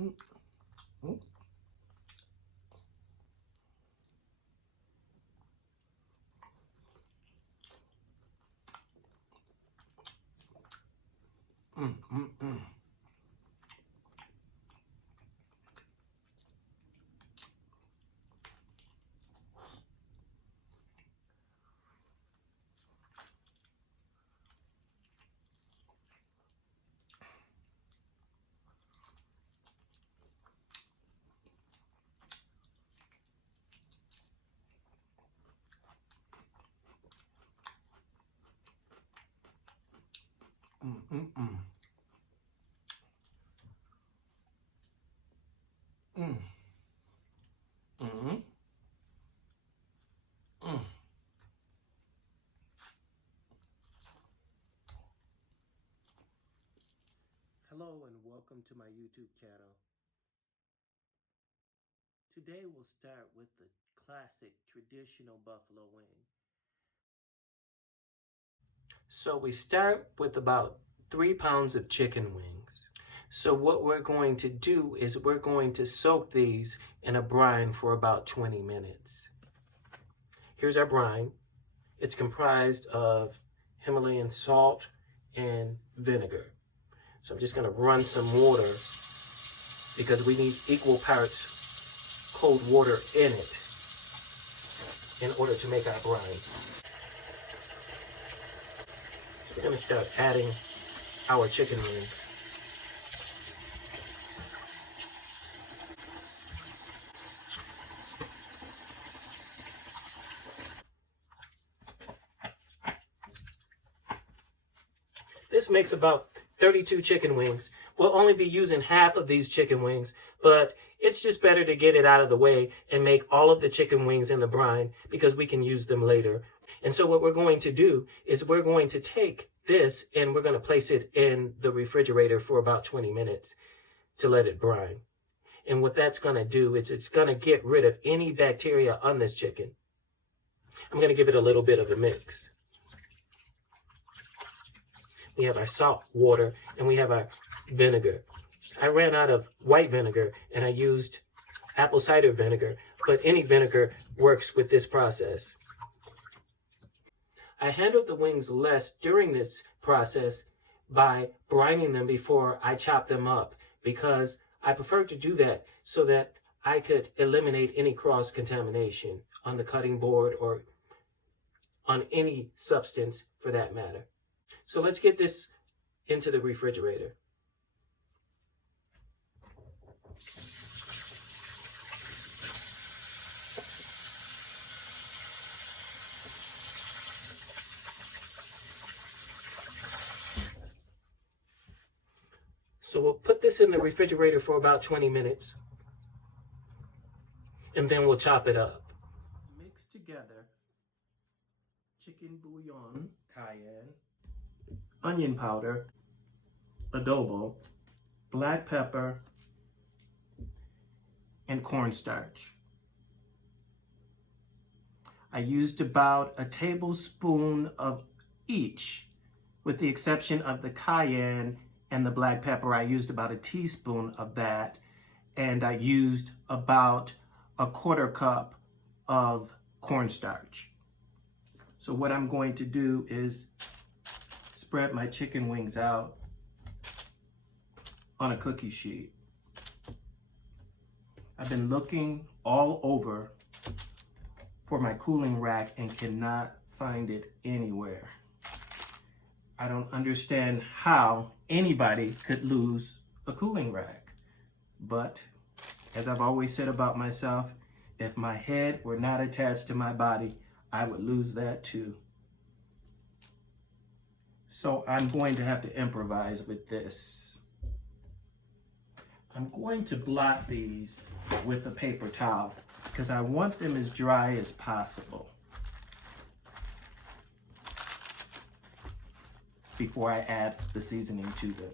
Mm. Mm. Mm, mm, mm. Mm, mm, mm. Mm. Mm, mm. Hello and welcome to my YouTube channel. Today we'll start with the classic traditional buffalo wing. So we start with about 3 pounds of chicken wings. So what we're going to do is we're going to soak these in a brine for about 20 minutes. Here's our brine. It's comprised of Himalayan salt and vinegar. So I'm just going to run some water because we need equal parts cold water in it in order to make our brine. So we're going to start adding our chicken wings. This makes about 32 chicken wings. We'll only be using half of these chicken wings, but it's just better to get it out of the way and make all of the chicken wings in the brine because we can use them later. And so what we're going to do is we're going to take this and we're going to place it in the refrigerator for about 20 minutes to let it brine. And what that's going to do is it's going to get rid of any bacteria on this chicken. I'm going to give it a little bit of a mix. We have our salt water and we have our vinegar. I ran out of white vinegar and I used apple cider vinegar, but any vinegar works with this process. I handled the wings less during this process by brining them before I chop them up because I prefer to do that so that I could eliminate any cross-contamination on the cutting board or on any substance for that matter. So let's get this into the refrigerator. So we'll put this in the refrigerator for about 20 minutes and then we'll chop it up. Mix together chicken bouillon, cayenne, onion powder, adobo, black pepper, and cornstarch. I used about a tablespoon of each, with the exception of the cayenne and the black pepper. I used about a teaspoon of that, and I used about a quarter cup of cornstarch. So what I'm going to do is spread my chicken wings out on a cookie sheet. I've been looking all over for my cooling rack and cannot find it anywhere. I don't understand how anybody could lose a cooling rack. But as I've always said about myself, if my head were not attached to my body, I would lose that too. So I'm going to have to improvise with this. I'm going to blot these with a paper towel because I want them as dry as possible before I add the seasoning to them.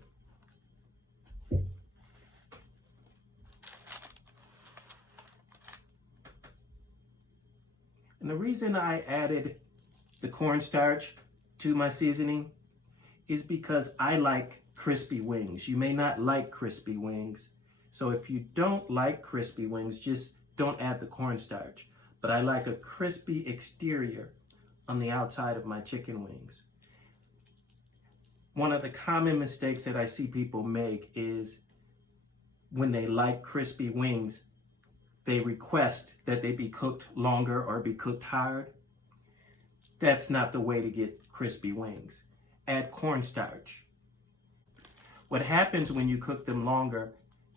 And the reason I added the cornstarch to my seasoning is because I like crispy wings. You may not like crispy wings, So if you don't like crispy wings, just don't add the cornstarch. But I like a crispy exterior on the outside of my chicken wings. One of the common mistakes that I see people make is when they like crispy wings, they request that they be cooked longer or be cooked hard. That's not the way to get crispy wings. Add cornstarch. What happens when you cook them longer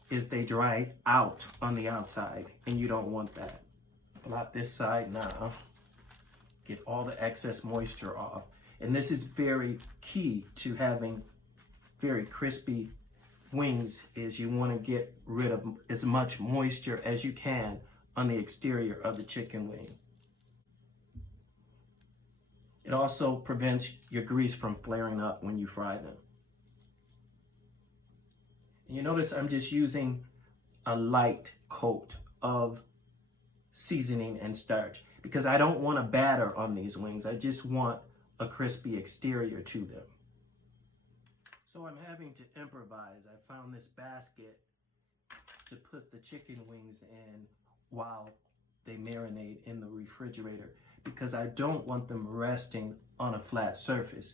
is they dry out on the outside, and you don't want that. Blot this side now. Get all the excess moisture off. And this is very key to having very crispy wings, is you want to get rid of as much moisture as you can on the exterior of the chicken wing. It also prevents your grease from flaring up when you fry them. And you notice I'm just using a light coat of seasoning and starch because I don't want a batter on these wings. I just want a crispy exterior to them. So I'm having to improvise. I found this basket to put the chicken wings in while they marinate in the refrigerator because I don't want them resting on a flat surface.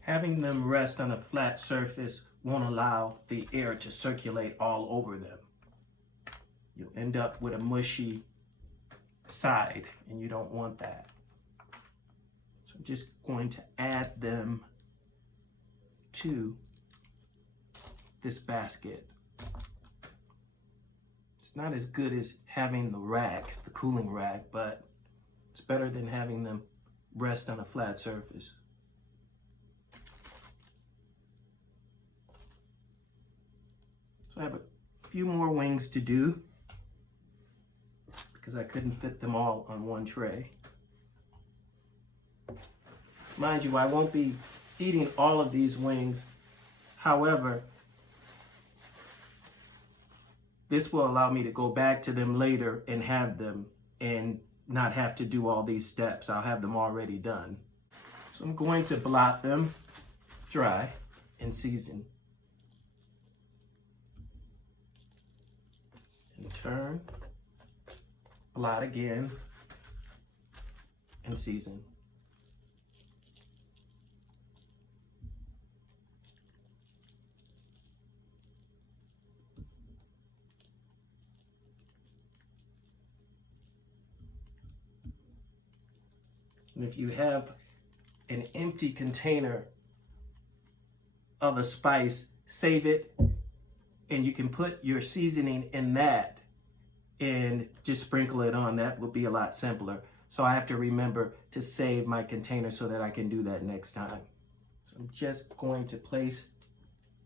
Having them rest on a flat surface won't allow the air to circulate all over them. You'll end up with a mushy side, and you don't want that. So I'm just going to add them to this basket. It's not as good as having the rack, the cooling rack, but it's better than having them rest on a flat surface. So I have a few more wings to do because I couldn't fit them all on one tray. Mind you, I won't be eating all of these wings. However, this will allow me to go back to them later and have them and not have to do all these steps. I'll have them already done. So I'm going to blot them dry and season. And turn, blot again, and season. And if you have an empty container of a spice, save it, and you can put your seasoning in that and just sprinkle it on. That will be a lot simpler. So I have to remember to save my container so that I can do that next time. So I'm just going to place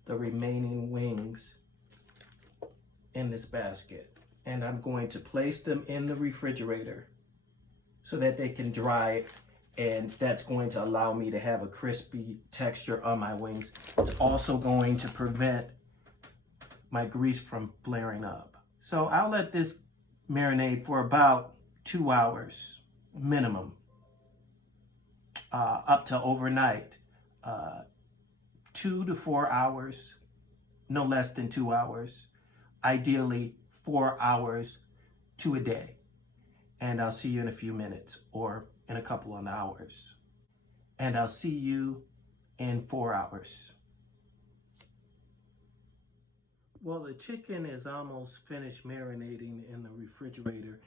the remaining wings in this basket, and I'm going to place them in the refrigerator so that they can dry, and that's going to allow me to have a crispy texture on my wings. It's also going to prevent my grease from flaring up. So I'll let this marinate for about 2 hours minimum, up to overnight. 2 to 4 hours, no less than 2 hours. Ideally 4 hours to a day. And I'll see you in a few minutes or in a couple of hours. And I'll see you in 4 hours. Well, the chicken is almost finished marinating in the refrigerator,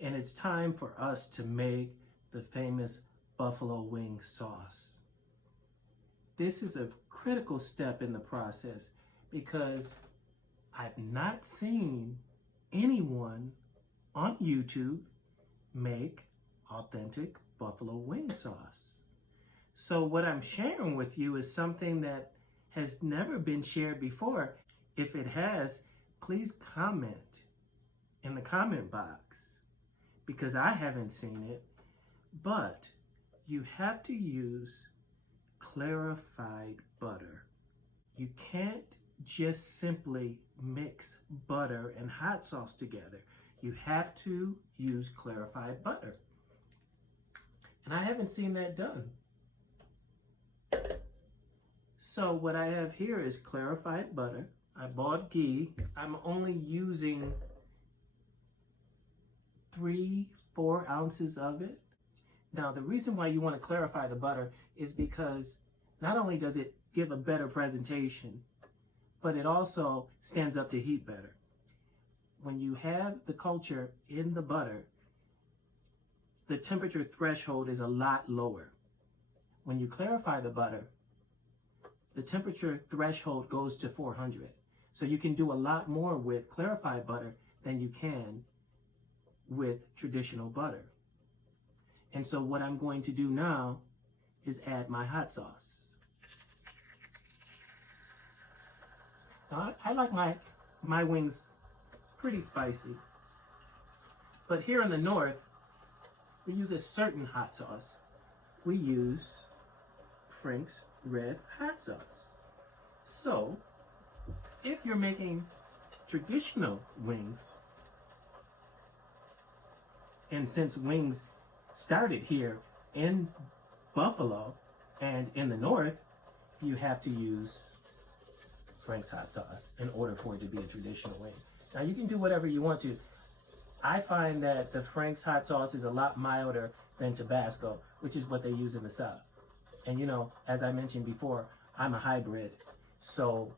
and it's time for us to make the famous buffalo wing sauce. This is a critical step in the process because I've not seen anyone on YouTube make authentic buffalo wing sauce. So what I'm sharing with you is something that has never been shared before. If it has, please comment in the comment box because I haven't seen it. But you have to use clarified butter. You can't just simply mix butter and hot sauce together. You have to use clarified butter. And I haven't seen that done. So what I have here is clarified butter. I bought ghee. I'm only using 3-4 ounces of it. Now, the reason why you want to clarify the butter is because not only does it give a better presentation, but it also stands up to heat better. When you have the culture in the butter, the temperature threshold is a lot lower. When you clarify the butter, the temperature threshold goes to 400. So you can do a lot more with clarified butter than you can with traditional butter. And so what I'm going to do now is add my hot sauce. Now, I like my wings pretty spicy. But here in the north, we use a certain hot sauce. We use Frank's red hot sauce. So, if you're making traditional wings, and since wings started here in Buffalo and in the north, you have to use Frank's hot sauce in order for it to be a traditional wing. Now you can do whatever you want to. I find that the Frank's hot sauce is a lot milder than Tabasco, which is what they use in the South. And you know, as I mentioned before, I'm a hybrid. So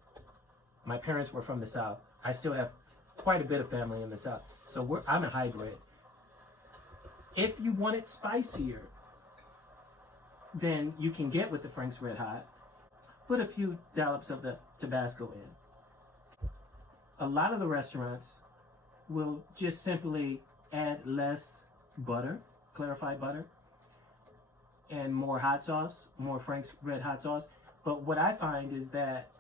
my parents were from the South. I still have quite a bit of family in the South. So I'm a hybrid. If you want it spicier, then you can get with the Frank's Red Hot. Put a few dollops of the Tabasco in. A lot of the restaurants will just simply add less butter, clarified butter, and more hot sauce, more Frank's Red Hot sauce. But what I find is that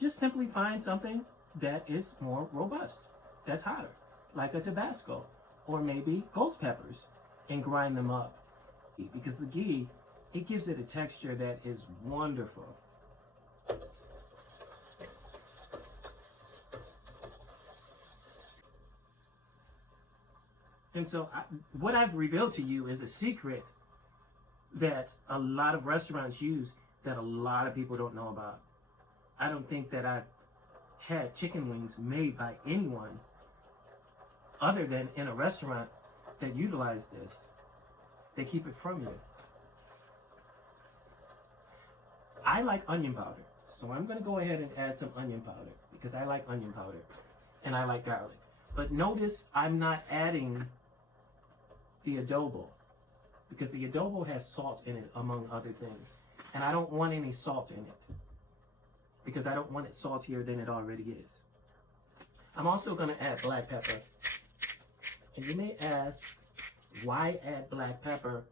just simply find something that is more robust, that's hotter, like a Tabasco, or maybe ghost peppers, and grind them up. Because the ghee, it gives it a texture that is wonderful. And so what I've revealed to you is a secret that a lot of restaurants use that a lot of people don't know about. I don't think that I've had chicken wings made by anyone other than in a restaurant that utilize this. They keep it from you. I like onion powder, so I'm going to go ahead and add some onion powder because I like onion powder and I like garlic. But notice I'm not adding the adobo because the adobo has salt in it, among other things. And I don't want any salt in it because I don't want it saltier than it already is. I'm also going to add black pepper. And you may ask, why add black pepper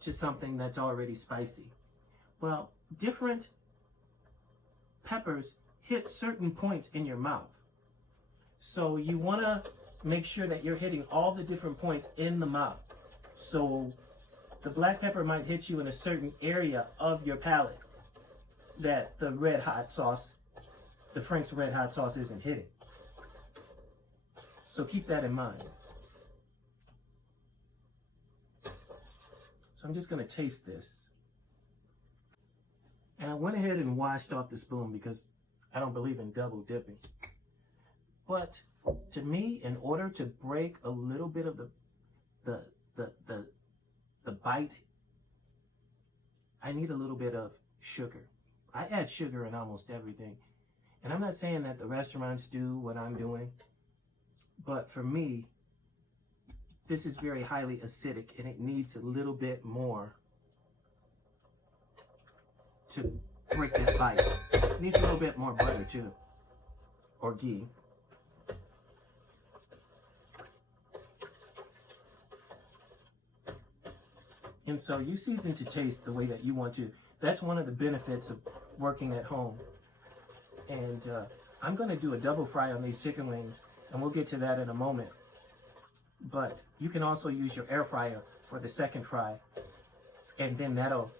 to something that's already spicy? Well, different peppers hit certain points in your mouth. So you want to make sure that you're hitting all the different points in the mouth. So the black pepper might hit you in a certain area of your palate that the red hot sauce, the Frank's red hot sauce, isn't hitting. So keep that in mind. So I'm just going to taste this. And I went ahead and washed off the spoon because I don't believe in double dipping. But to me, in order to break a little bit of the bite, I need a little bit of sugar. I add sugar in almost everything. And I'm not saying that the restaurants do what I'm doing, but for me, this is very highly acidic and it needs a little bit more to break this bite. It needs a little bit more butter too, or ghee. And so you season to taste the way that you want to. That's one of the benefits of working at home. And I'm going to do a double fry on these chicken wings, and we'll get to that in a moment. But you can also use your air fryer for the second fry, and then that'll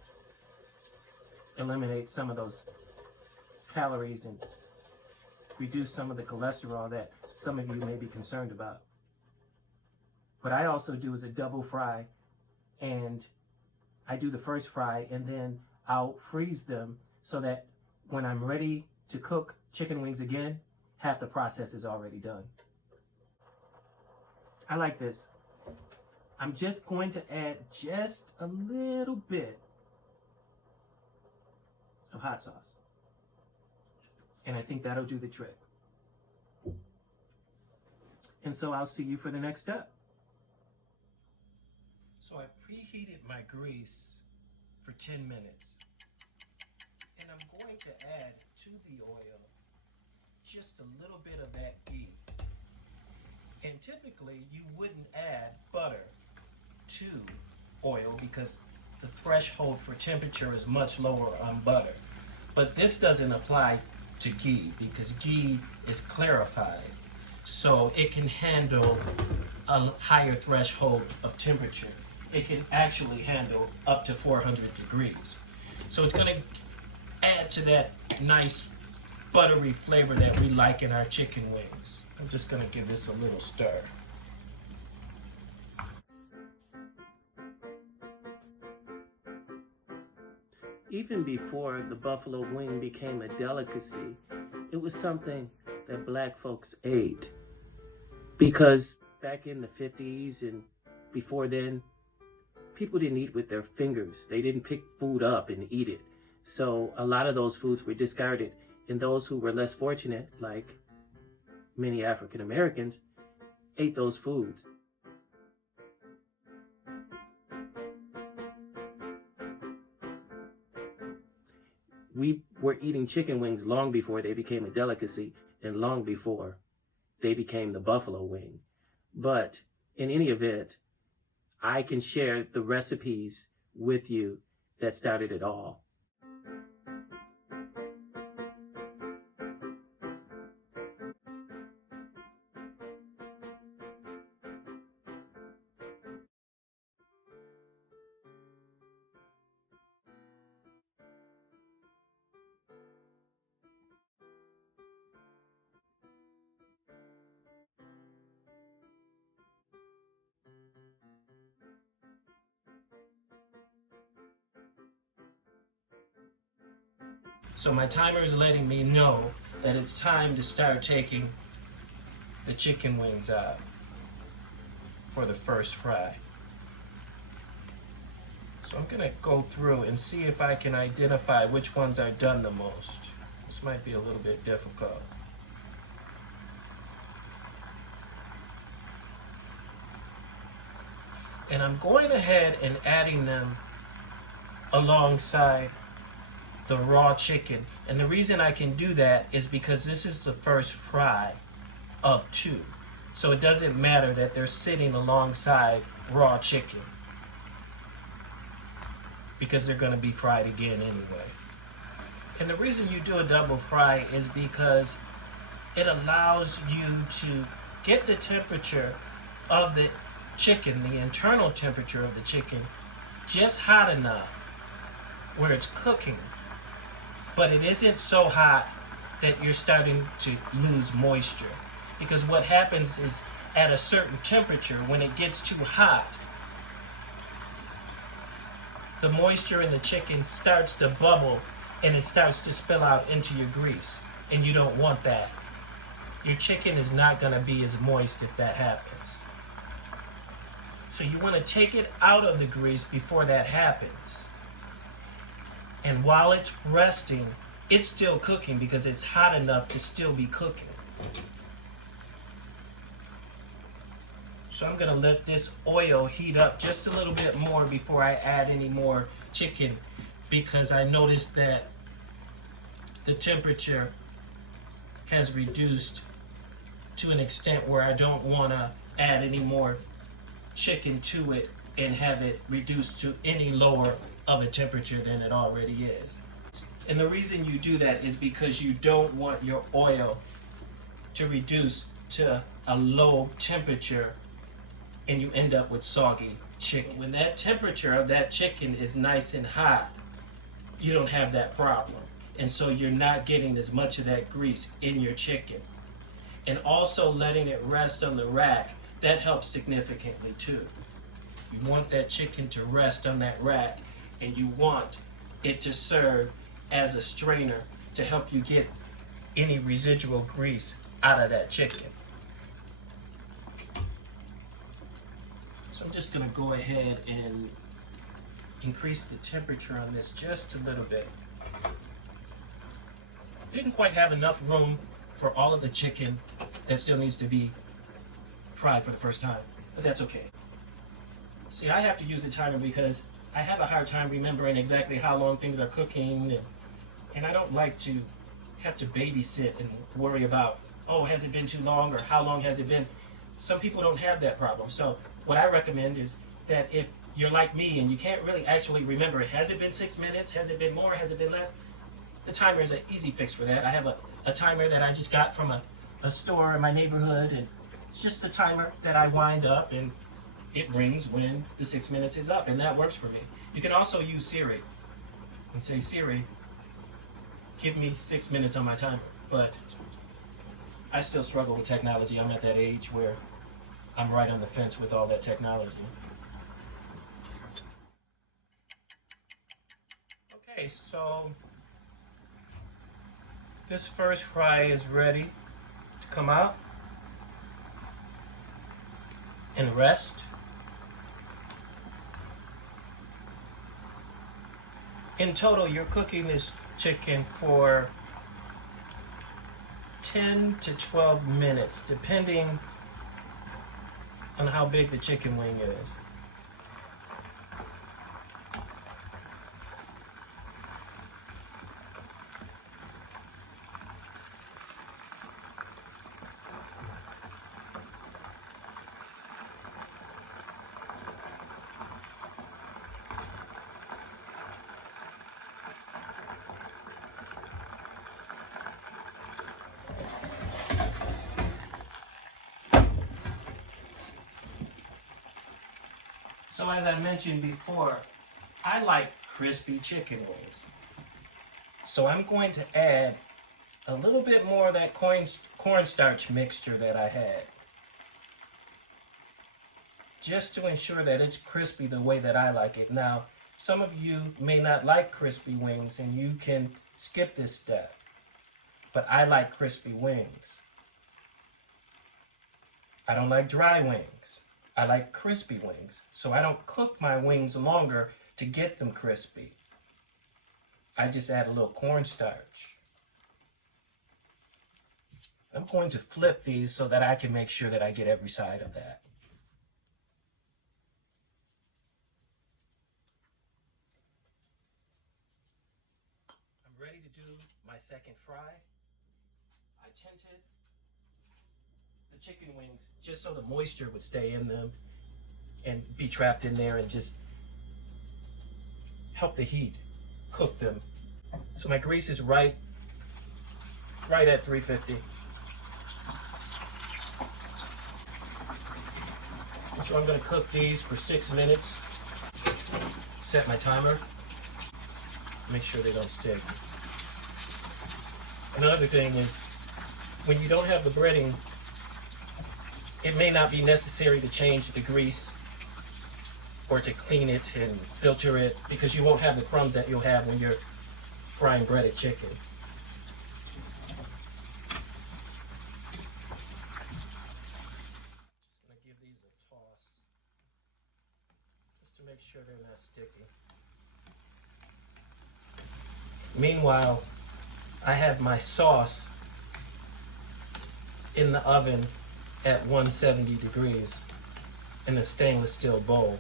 eliminate some of those calories and reduce some of the cholesterol that some of you may be concerned about. What I also do is a double fry, and I do the first fry and then I'll freeze them so that when I'm ready to cook chicken wings again, half the process is already done. I like this. I'm just going to add just a little bit of hot sauce. And I think that'll do the trick. And so I'll see you for the next step. So I preheated my grease for 10 minutes. And I'm going to add to the oil just a little bit of that ghee. And typically you wouldn't add butter to oil because the threshold for temperature is much lower on butter. But this doesn't apply to ghee because ghee is clarified. So it can handle a higher threshold of temperature. It can actually handle up to 400 degrees. So it's going to add to that nice buttery flavor that we like in our chicken wings. I'm just going to give this a little stir. Even before the buffalo wing became a delicacy, it was something that black folks ate. Because back in the 50s and before then, people didn't eat with their fingers. They didn't pick food up and eat it. So a lot of those foods were discarded. And those who were less fortunate, like many African Americans, ate those foods. We were eating chicken wings long before they became a delicacy and long before they became the buffalo wing. But in any event, I can share the recipes with you that started it all. So my timer is letting me know that it's time to start taking the chicken wings out for the first fry. So I'm gonna go through and see if I can identify which ones are done the most. This might be a little bit difficult. And I'm going ahead and adding them alongside the raw chicken. And the reason I can do that is because this is the first fry of 2. So it doesn't matter that they're sitting alongside raw chicken because they're going to be fried again anyway. And the reason you do a double fry is because it allows you to get the temperature of the chicken, the internal temperature of the chicken, just hot enough where it's cooking. But it isn't so hot that you're starting to lose moisture. Because what happens is at a certain temperature, when it gets too hot, the moisture in the chicken starts to bubble and it starts to spill out into your grease. And you don't want that. Your chicken is not going to be as moist if that happens. So you want to take it out of the grease before that happens. And while it's resting, it's still cooking because it's hot enough to still be cooking. So I'm going to let this oil heat up just a little bit more before I add any more chicken, because I noticed that the temperature has reduced to an extent where I don't want to add any more chicken to it and have it reduced to any lower of a temperature than it already is. And the reason you do that is because you don't want your oil to reduce to a low temperature and you end up with soggy chicken. When that temperature of that chicken is nice and hot, you don't have that problem. And so you're not getting as much of that grease in your chicken. And also letting it rest on the rack, that helps significantly too. You want that chicken to rest on that rack, and you want it to serve as a strainer to help you get any residual grease out of that chicken. So I'm just gonna go ahead and increase the temperature on this just a little bit. Didn't quite have enough room for all of the chicken that still needs to be fried for the first time, but that's okay. See, I have to use a timer because I have a hard time remembering exactly how long things are cooking, and I don't like to have to babysit and worry about, oh, has it been too long, or how long has it been? Some people don't have that problem. So what I recommend is that if you're like me and you can't really actually remember, has it been 6 minutes, has it been more, has it been less, the timer is an easy fix for that. I have a timer that I just got from a store in my neighborhood, and it's just a timer that I wind up and it rings when the 6 minutes is up, and that works for me. You can also use Siri and say, Siri, give me 6 minutes on my timer. But I still struggle with technology. I'm at that age where I'm right on the fence with all that technology. Okay, so this first fry is ready to come out and rest. In total, you're cooking this chicken for 10 to 12 minutes, depending on how big the chicken wing is. So as I mentioned before, I like crispy chicken wings. So I'm going to add a little bit more of that cornstarch mixture that I had, just to ensure that it's crispy the way that I like it. Now, some of you may not like crispy wings, and you can skip this step, but I like crispy wings. I don't like dry wings. I like crispy wings, so I don't cook my wings longer to get them crispy. I just add a little cornstarch. I'm going to flip these so that I can make sure that I get every side of that. I'm ready to do my second fry. I tinted the chicken wings just so the moisture would stay in them and be trapped in there and just help the heat cook them. So my grease is right at 350. So I'm going to cook these for 6 minutes. Set my timer. Make sure they don't stick. Another thing is, when you don't have the breading, it may not be necessary to change the grease or to clean it and filter it, because you won't have the crumbs that you'll have when you're frying breaded chicken. Just going to give these a toss just to make sure they're not sticky. Meanwhile, I have my sauce in the oven at 170 degrees in a stainless steel bowl.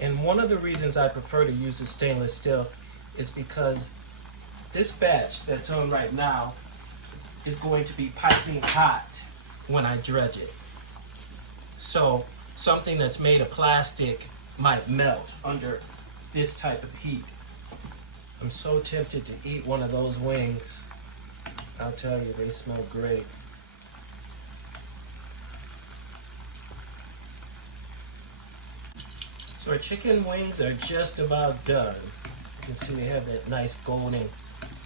And one of the reasons I prefer to use the stainless steel is because this batch that's on right now is going to be piping hot when I dredge it. So something that's made of plastic might melt under this type of heat. I'm so tempted to eat one of those wings. I'll tell you, they smell great. So our chicken wings are just about done. You can see they have that nice golden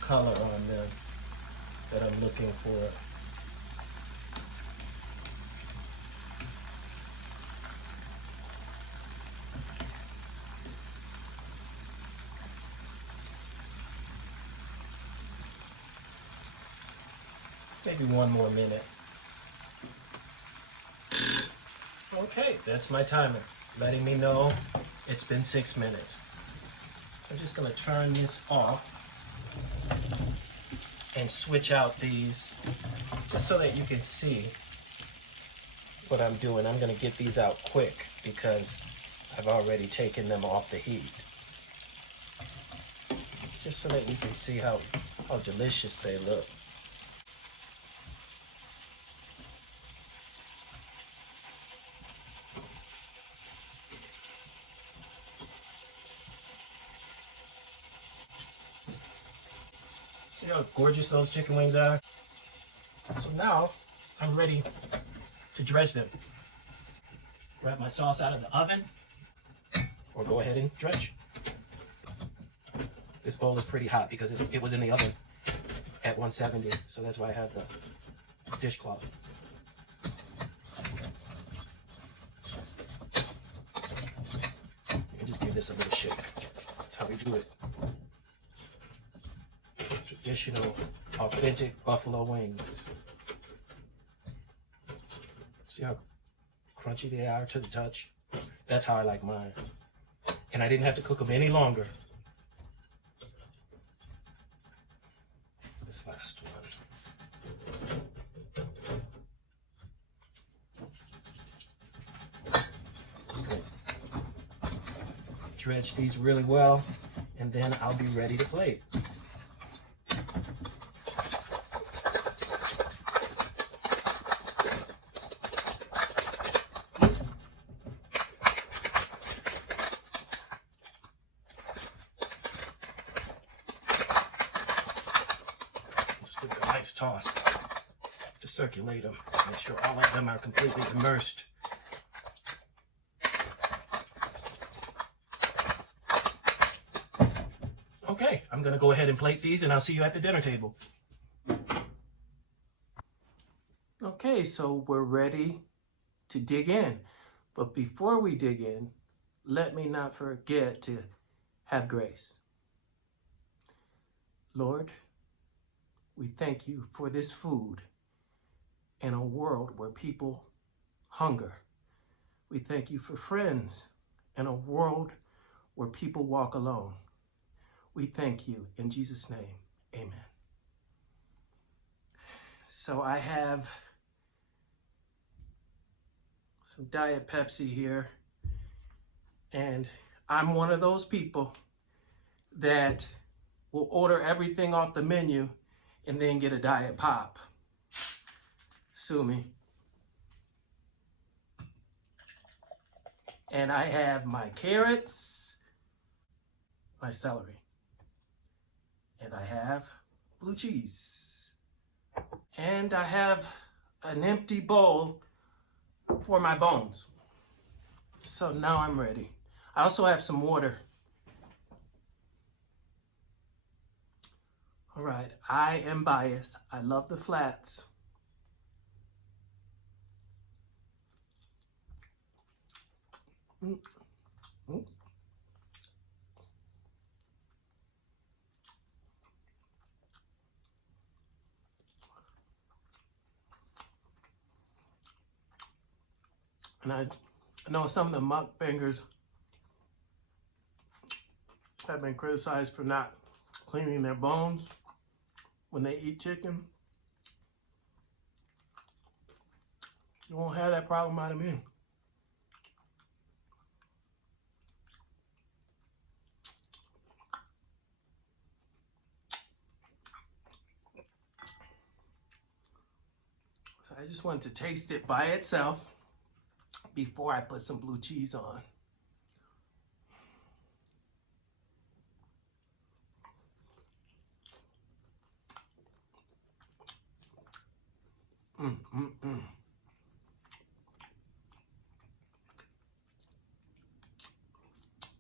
color on them that I'm looking for. Maybe one more minute. Okay, that's my timer, letting me know it's been 6 minutes. I'm just gonna turn this off and switch out these just so that you can see what I'm doing. I'm gonna get these out quick because I've already taken them off the heat. Just so that you can see how delicious they look. See how gorgeous those chicken wings are? So now I'm ready to dredge them. Grab my sauce out of the oven, or go ahead and dredge. This bowl is pretty hot because it was in the oven at 170, so that's why I have the dishcloth. And just give this a little shake. That's how we do it. Traditional, authentic buffalo wings. See how crunchy they are to the touch? That's how I like mine. And I didn't have to cook them any longer. This last one. Just gonna dredge these really well, and then I'll be ready to plate. Give it a nice toss to circulate them. Make sure all of them are completely immersed. Okay, I'm gonna go ahead and plate these and I'll see you at the dinner table. Okay, so we're ready to dig in. But before we dig in, let me not forget to have grace. Lord, we thank you for this food in a world where people hunger. We thank you for friends in a world where people walk alone. We thank you in Jesus' name, amen. So I have some Diet Pepsi here, and I'm one of those people that will order everything off the menu and then get a Diet Pop. Sue me. And I have my carrots, my celery, and I have blue cheese. And I have an empty bowl for my bones. So now I'm ready. I also have some water. All right, I am biased. I love the flats. Mm. Mm. And I know some of the muckbangers have been criticized for not cleaning their bones when they eat chicken. You won't have that problem out of me. So I just wanted to taste it by itself before I put some blue cheese on.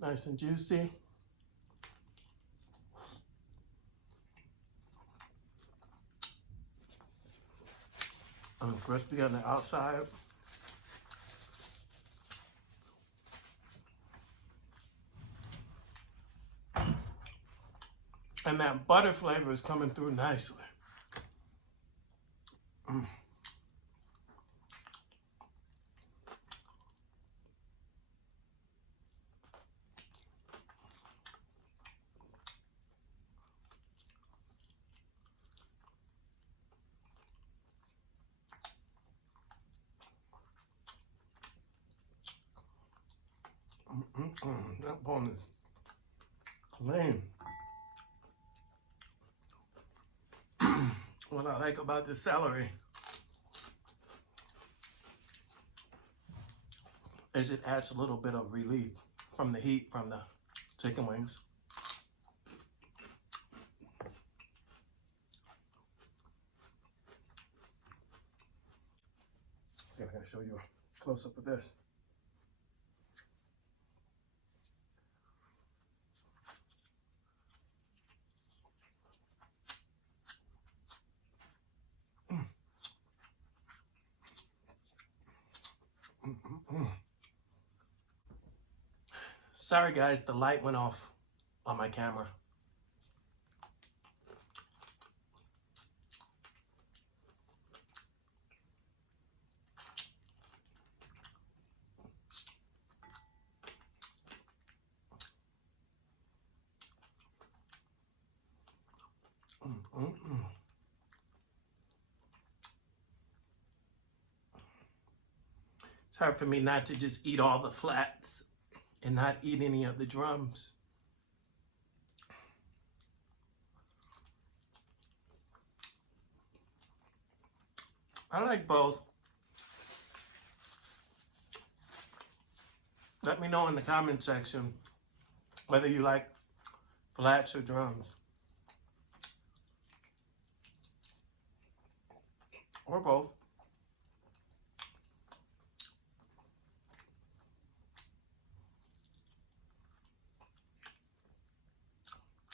Nice and juicy. And crispy on the outside. And that butter flavor is coming through nicely. Mm. That bone is clean. What I like about the celery is it adds a little bit of relief from the heat from the chicken wings. See, I'm going to show you a close-up of this. Sorry guys, the light went off on my camera. It's hard for me not to just eat all the flats and not eat any of the drums. I like both. Let me know in the comment section whether you like flats or drums. Or both.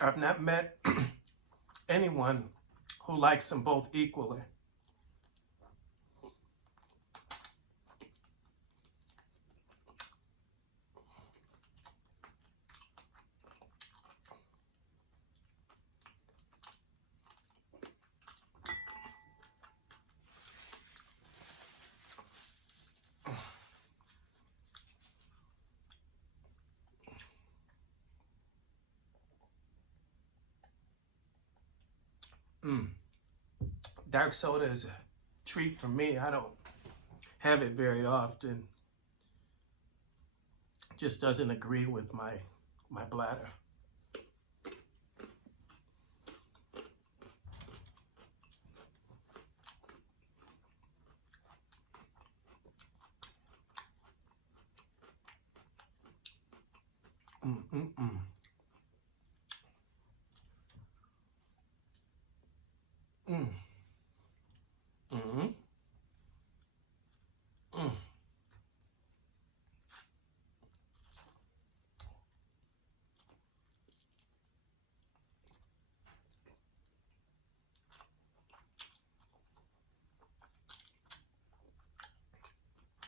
I've not met anyone who likes them both equally. Dark soda is a treat for me. I don't have it very often. Just doesn't agree with my bladder.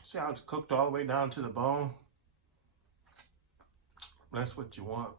See how it's cooked all the way down to the bone? That's what you want.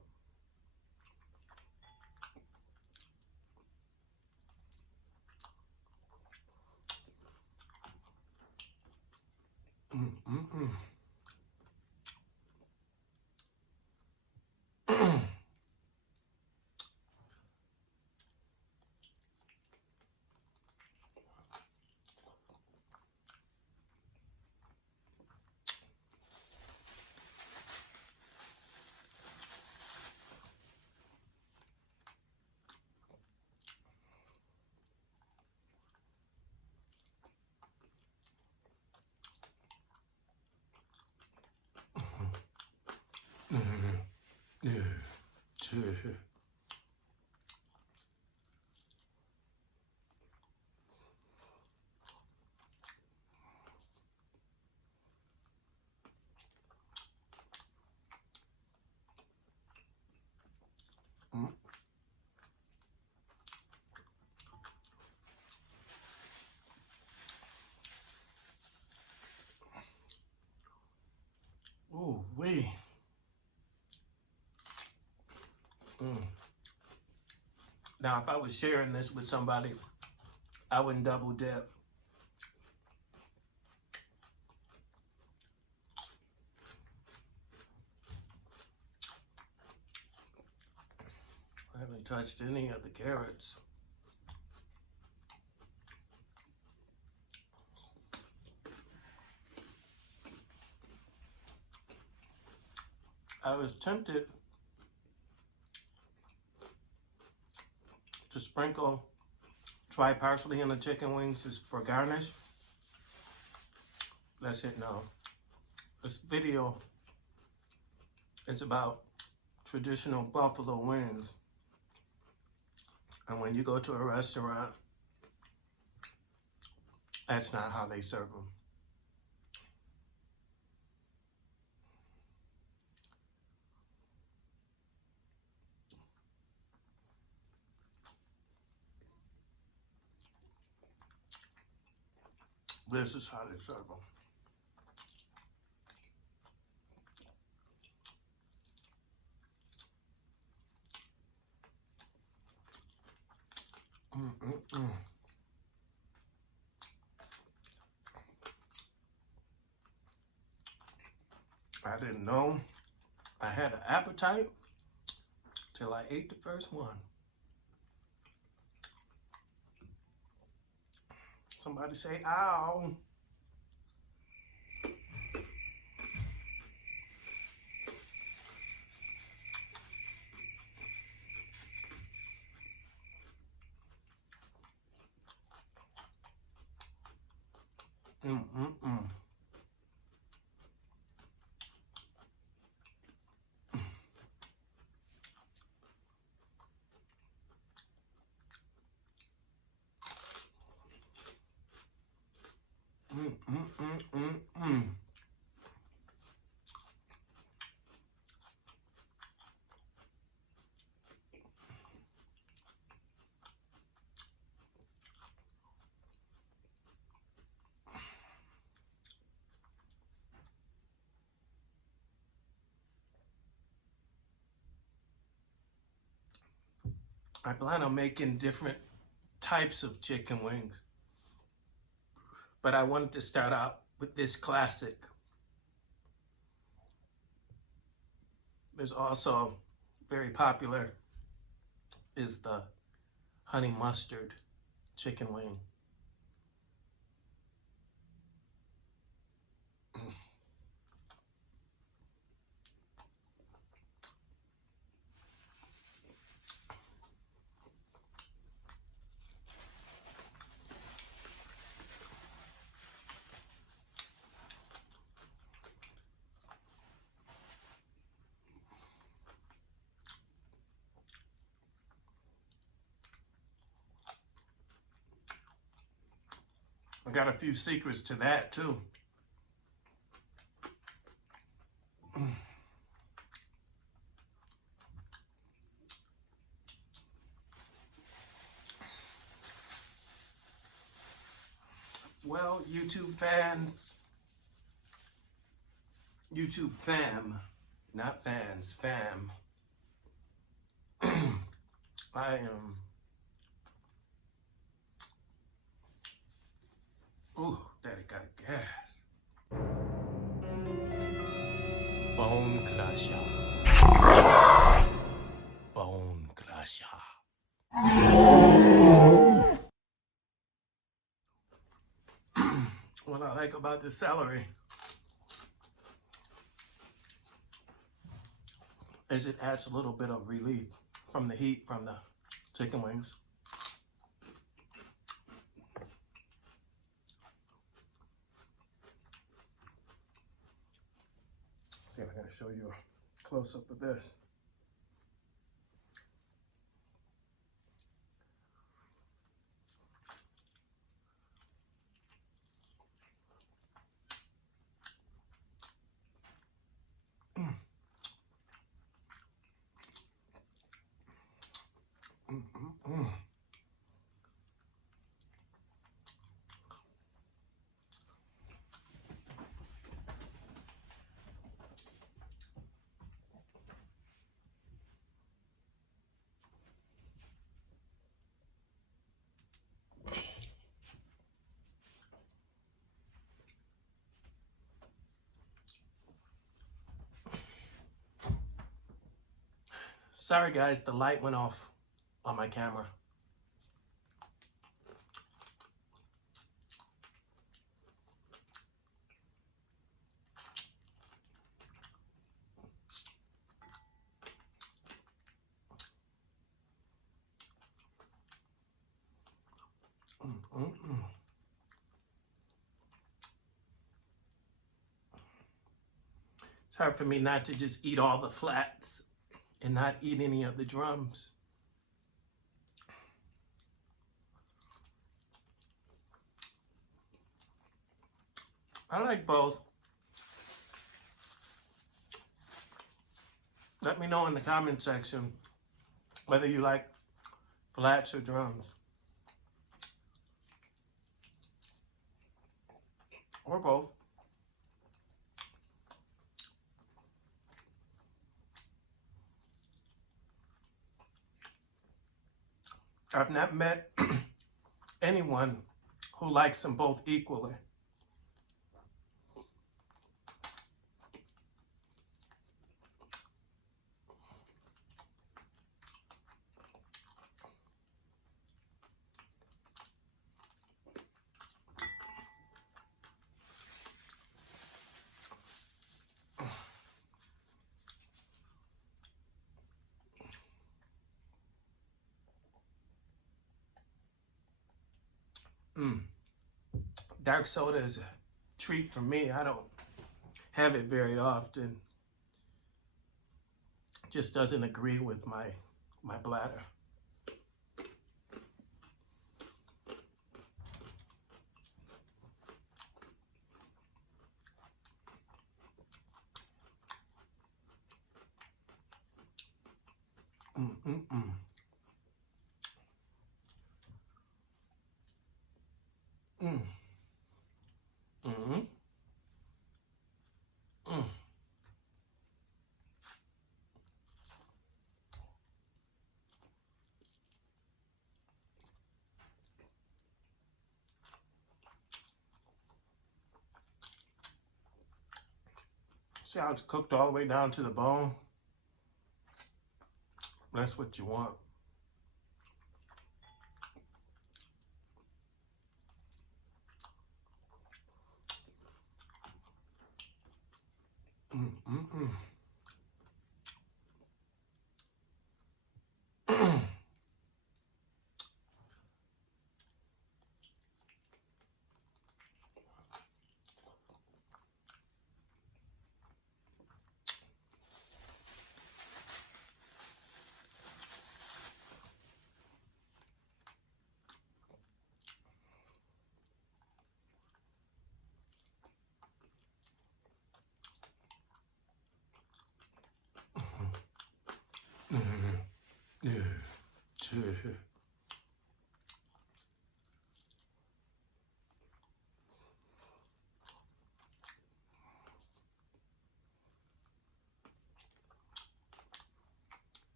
Ooh, wee. Now, if I was sharing this with somebody, I wouldn't double dip. haven't touched any of the carrots. I was tempted to sprinkle dry parsley in the chicken wings just for garnish. That's it, no. This video is about traditional buffalo wings. And when you go to a restaurant, that's not how they serve them. This is how they serve them. I didn't know I had an appetite till I ate the first one. Somebody say, ow. I plan on making different types of chicken wings, but I wanted to start out with this classic. There's also very popular is the honey mustard chicken wing. I got a few secrets to that too. Well, YouTube fam, not fans, fam. I am. Ooh, daddy got gas. Bone crusher. Bone crusher. What I like about the celery is it adds a little bit of relief from the heat from the chicken wings. See if I can show you a close-up of this. Sorry guys, the light went off. on my camera. It's hard for me not to just eat all the flats and not eat any of the drums. I like both. Let me know in the comment section whether you like flats or drums. Or both. I've not met anyone who likes them both equally. Dark soda is a treat for me. I don't have it very often. It just doesn't agree with my bladder. See how it's cooked all the way down to the bone? That's what you want.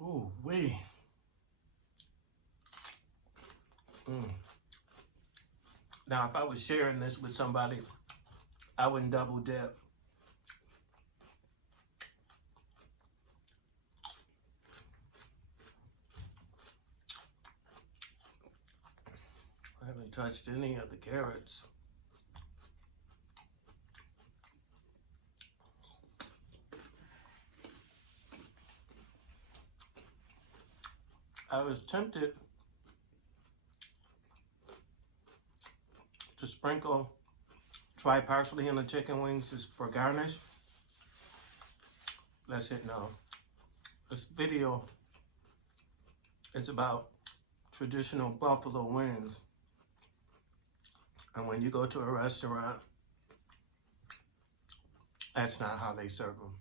Ooh, wee. Now, if I was sharing this with somebody, I wouldn't double dip. I haven't touched any of the carrots. I was tempted to sprinkle dry parsley in the chicken wings just for garnish. That's it, no. This video is about traditional buffalo wings. And when you go to a restaurant, that's not how they serve them.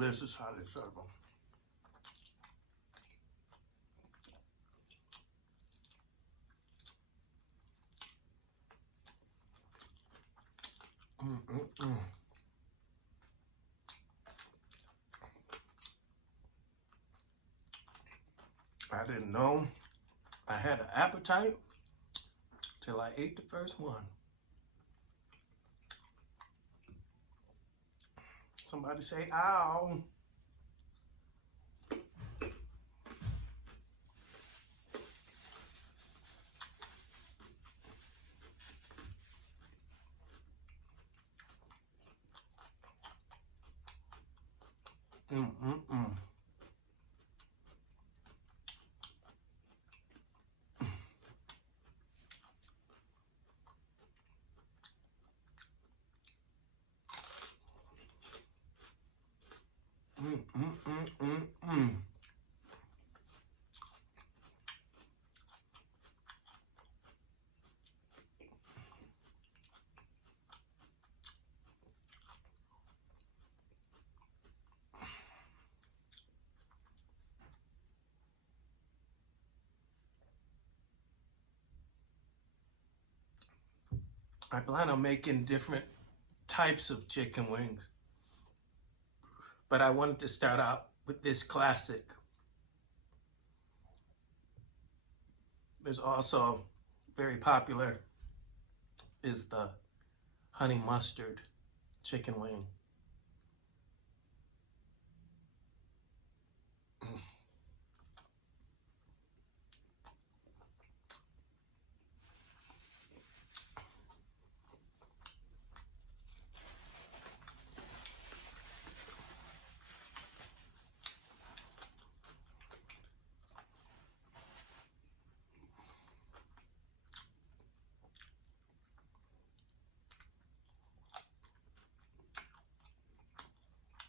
This is how they serve them. Mm-mm-mm. I didn't know I had an appetite till I ate the first one. Somebody say, ow. Mm-mm-mm. Mm-mm-mm-mm-mm. I plan on making different types of chicken wings, but I wanted to start out with this classic. There's also very popular is the honey mustard chicken wing.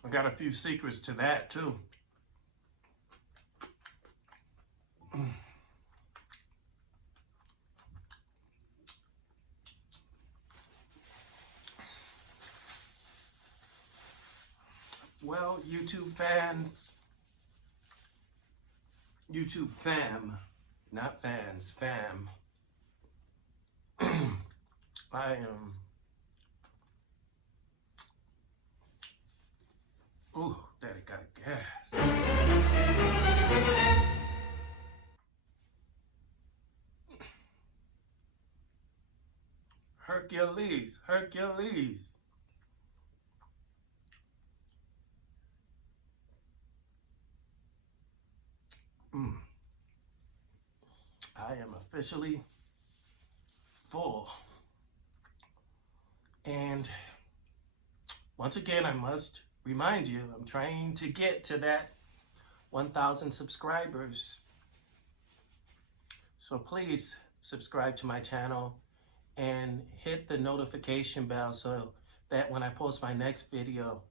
I got a few secrets to that too. Well, YouTube fam, not fans, fam. I am, ooh, daddy got gas. Hercules. I am officially full. And once again, I must remind you, I'm trying to get to that 1,000 subscribers. So please subscribe to my channel and hit the notification bell so that when I post my next video,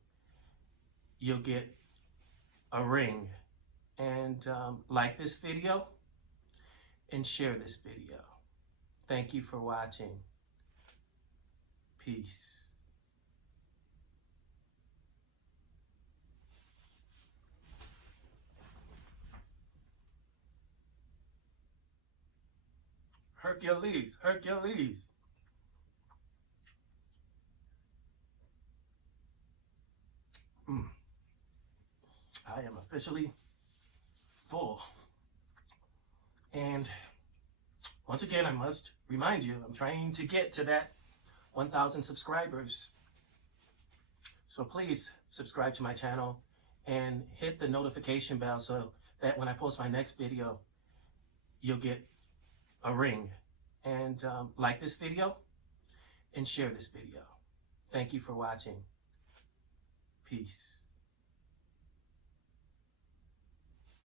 you'll get a ring. And like this video and share this video. Thank you for watching. Peace. Hercules. I am officially full. And once again, I must remind you, I'm trying to get to that 1,000 subscribers. So please subscribe to my channel and hit the notification bell so that when I post my next video, you'll get a ring. And like this video and share this video. Thank you for watching. Peace.